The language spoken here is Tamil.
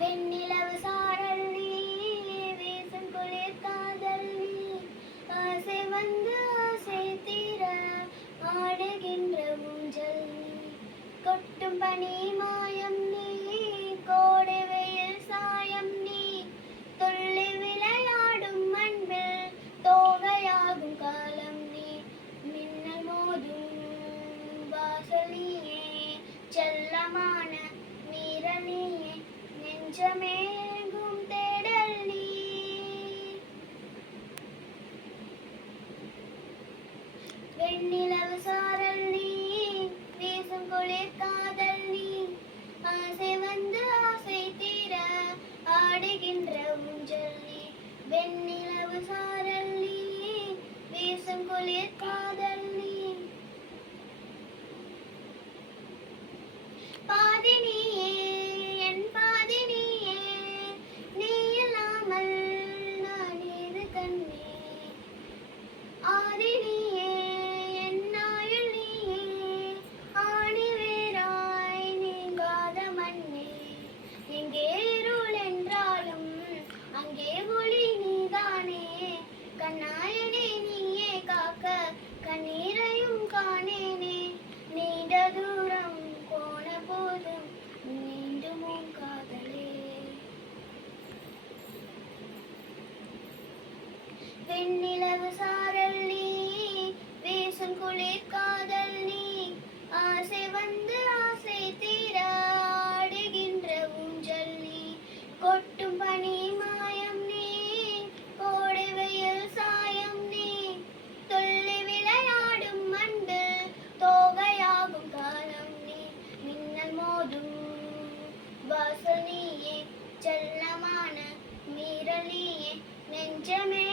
வெண்ணிலவு சாரல் நீ, வீசும் குளிர் காதல் நீ, ஆசை வந்து ஆசை தீர ஆடுகின்ற ஊஞ்சல் நீ, கொட்டும் பனி மாயம் நீ, கோடை வெயில் சாயம் நீ, துள்ளி விளையாடும் அன்பில் தோகையாகும் காலம் நீ, மின்னல் மோதும் வாசல் நீயே, செல்லமான மீறல் நீயே, நெஞ்சமேகும் தேடல் நீ. வெண்ணிலவு சாரல் நீ, வீசும் குளிர் காதல் நீ, ஆசை வந்து ஆசை தீர ஆடுகின்ற ஊஞ்சல் நீ, வெண்ணிலவு சாரல் நீ, வீசும் குளிர் காதல் நீ. பாதி நீயே என் பாதி நீயே, நீ இல்லாமல் நான் ஏது கண்ணே, ஆதி நீயே என் ஆயுள் நீயே, ஆணி வேராய் நீங்காத மண்ணே, எங்கே இருள் என்றாலும் அங்கே ஒளி நீதானே, கண்ணாயனே நீயே காக்க கண்ணீரையும் காணேனே, நீண்ட தூரம் போன போதும் மீண்டும் உன் காதலே. வெண்ணிலவு சாரல் நீ, வீசும் குளிர் காதல் நீ, ஆசை வந்து ஆசை தீர ஆடுகின்ற ஊஞ்சல் நீ, கொட்டும் பனி மாயம் நீ, கோடை வெயில் சாயம் நீ, துள்ளி விளையாடும் அன்பு தோகையாகும் காலம் நீ, மின்னல் மோதும் வாசல் நீயே, செல்லமான மீறல் நீயே, நெஞ்சமே